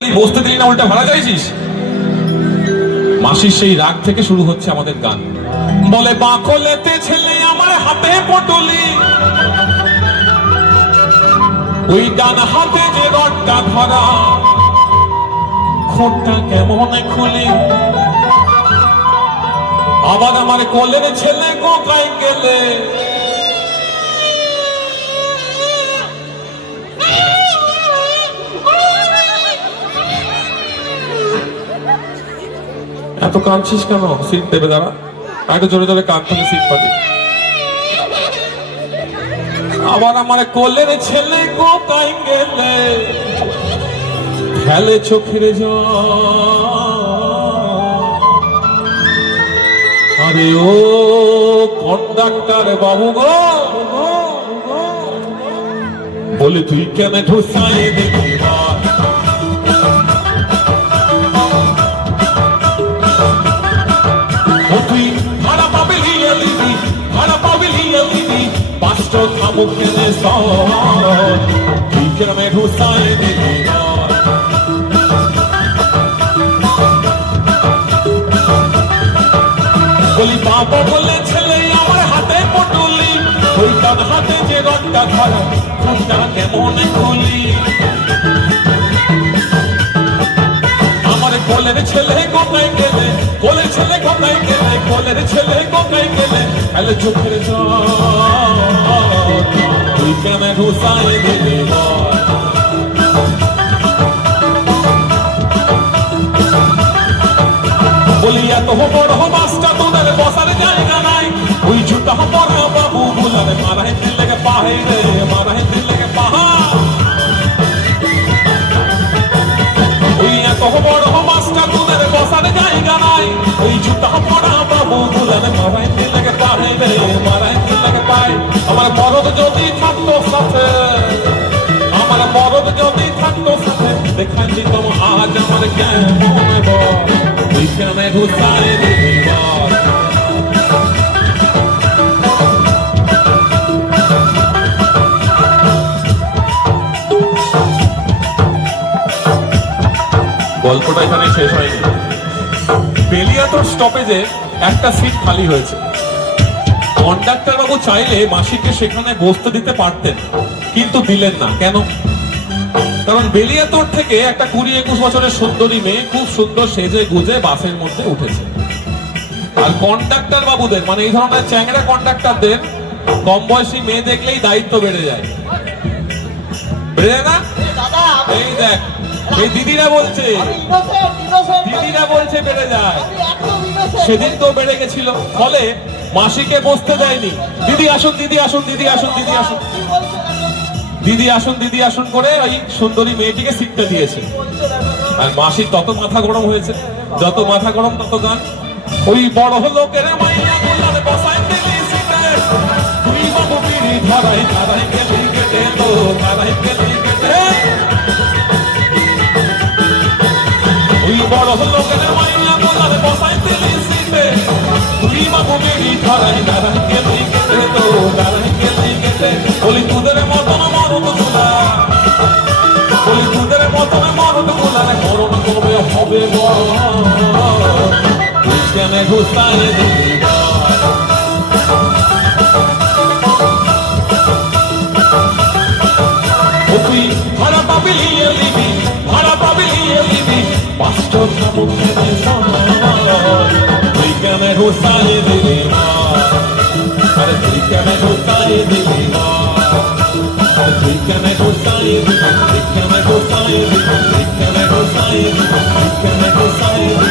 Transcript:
বসতে দিলি না, উল্টা ভাড়া চাইছিস। মাসির সেই রাগ থেকে শুরু হচ্ছে আমাদের গান। বলে বাকলেতে ছেলে আমার হাতে পটলি, ওই ডান হাতে যে রডটা ধরা, খোঁটটা কেমন খুলি। আবার আমার কোলের ছেলে কোথায় গেলে, এত কাঁদছিস কেন? সিট দেবে দাঁড়া, একটু জোরে জোরে কাঁদ থেকে সিট পাবি। আবার আমার কোলের ছেলে কোথায় গেলে, খেলে চোখের জল। আরে ও কন্ডাক্টর বাবু গো, বলে তুই কেন ঢুসাই দিবি? তুই ভাড়া পাবি লিয়ে দিবি, ভাড়া পাবি লিয়ে দিবি, পাঁচটা থামুক কেনে সর, তুই কেন ঢুসাই দিবি? বলি বাবা বলে ছেলে আমার হাতে পটুলি, ওই ডান হাতে যে রডটা ধরা, খোঁজটা কেমন খুলি। আমার কোলের ছেলে কোথায় গেলে, কোলের ছেলে কোথায় গেলে, কোলের ছেলে কোথায় গেলে, খেলে চোখের জল, তুই কেন ঢুসাই দিলি? বলি এত বড় বাসটা তোদের বসার জায়গা নাই, ওই জুতা পরা বাবু বুলারে মারাই দিলে পাহাড়ে, মারাই দিলে পাহাড়। ওই এত বড় বাসটা তোদের বসার জায়গা নাই, ওই জুতা পরা বাবু বুলারে মারাই দিলে পাহাড়ে, মারাই দিলে পায়। আমার মরদ যদি থাকতো সাথে, আমার মরদ যদি থাকতো সাথে, দেখাই দিতাম আজ আমার কেমন বল, তুই কেন ঢুসাই দিবি? গল্পটা এখানে শেষ হয়নি। বেলিয়াতোর স্টপেজে একটা সিট খালি হয়েছে। কন্ডাক্টর বাবু চাইলে মাসিকে সেখানে বসতে দিতে পারতেন, কিন্তু দিলেন না। কেন? কারণ বেলিয়াতোর থেকে একটা 20-21 বছরের সুন্দরী মেয়ে খুব সুন্দর সেজে গুজে বাসের মধ্যে উঠেছে। আর কন্ডাক্টর বাবুদের, মানে এই ধরনের চ্যাংড়া কন্ডাক্টরদের, কম বয়সী মেয়ে দেখলেই দায়িত্ব বেড়ে যায়। বেড়ে যায় না? এই দেখ, এই দিদিরা বলছে, দিদিরা বলছে বেড়ে যায়। সেদিন তো বেড়ে গেছিল, ফলে মাসিকে বসতে দেয়নি। দিদি আসুন, দিদি আসুন, দিদি আসুন, দিদি আসুন, দিদি আসুন, দিদি আসুন করে ওই সুন্দরী মেয়েটিকে শিখতে দিয়েছে। আর মাসির তত মাথা গরম হয়েছে, যত মাথা গরম তত গান। ওই বড় লোকের মাইয়া বললে বসাই দিলি সিটে, তুই বাবু বিড়ি ধরাই ধরাই গেলি কেটে, তো ধরাই গেলি কেটে। ওই বড় লোকের মাইয়া বললে বসাই দিলি সিটে, তুই বাবু বিড়ি ধরাই ধরাই গেলি কেটে, তো ধরাই গেলি কেটে। বলি তোদের মতন মরদ গুলা, বলি তোদের মতন মরদ গুলা করোনা কবে হবে বড়, তুই কেন ঘুষাই দিবি? তুই ভাড়া পাবি লিয়ে দিবি, ভাড়া পাবি লিয়ে দিবি, পাঁচটা থামুক কেনে সর, তুই কেন ঘুষাই দিবি? আরে তুই কেন ঘুষাই দিবি? তুই কেন ঘুষাই দিবি? তুই কেন ঘুষাই দিবি? তুই কেন ঘুষাই দিবি? তুই কেন ঘুষাই দিবি?